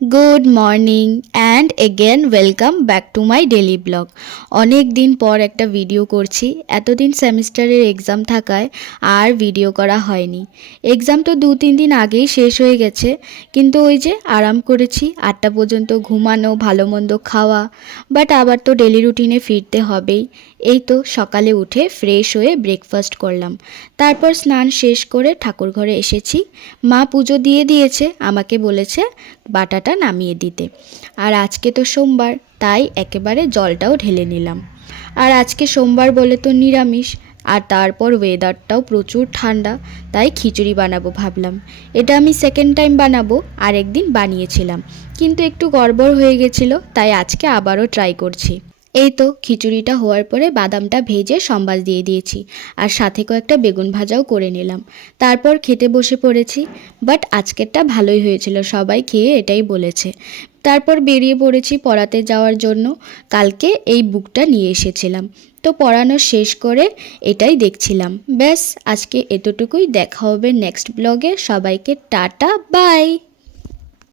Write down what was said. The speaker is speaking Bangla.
Good morning and again welcome back to my daily blog. অনেক দিন পর একটা ভিডিও করছি। এতদিন সেমিস্টারের এক্সাম থাকায় আর ভিডিও করা হয়নি। এক্সাম তো 2-3 দিন আগেই শেষ হয়ে গেছে, কিন্তু ওই যে আরাম করেছি, 8টা পর্যন্ত ঘুমানো, ভালো মন্দ খাওয়া। বাট আবার তো ডেলি রুটিনে ফিরতে হবেই। এই তো সকালে উঠে ফ্রেশ হয়ে ব্রেকফাস্ট করলাম, তারপর স্নান শেষ করে ঠাকুর ঘরে এসেছি। মা পুজো দিয়ে দিয়েছে, আমাকে বলেছে বাটাটা নামিয়ে দিতে। আর আজকে তো সোমবার, তাই একেবারে জলটাও ঢেলে নিলাম। আর আজকে সোমবার বলে তো নিরামিষ। আর তারপর ওয়েদারটাও প্রচুর ঠান্ডা, তাই খিচুড়ি বানাবো ভাবলাম। এটা আমি সেকেন্ড টাইম বানাবো, আর একদিন বানিয়েছিলাম কিন্তু একটু গড়বড় হয়ে গেছিলো, তাই আজকে আবারও ট্রাই করছি। এই তো খিচুড়িটা হওয়ার পরে বাদামটা ভেজে সম্বাস দিয়ে দিয়েছি, আর সাথে কয়েকটা বেগুন ভাজাও করে নিলাম। তারপর খেতে বসে পড়েছি। বাট আজকেরটা ভালোই হয়েছিল, সবাই খেয়ে এটাই বলেছে। তারপর বেরিয়ে পড়েছি পড়াতে যাওয়ার জন্য। কালকে এই বুকটা নিয়ে এসেছিলাম, তো পড়ানো শেষ করে এটাই দেখছিলাম। ব্যাস, আজকে এতটুকুই। দেখা হবে নেক্সট ব্লগে। সবাইকে টাটা, বাই।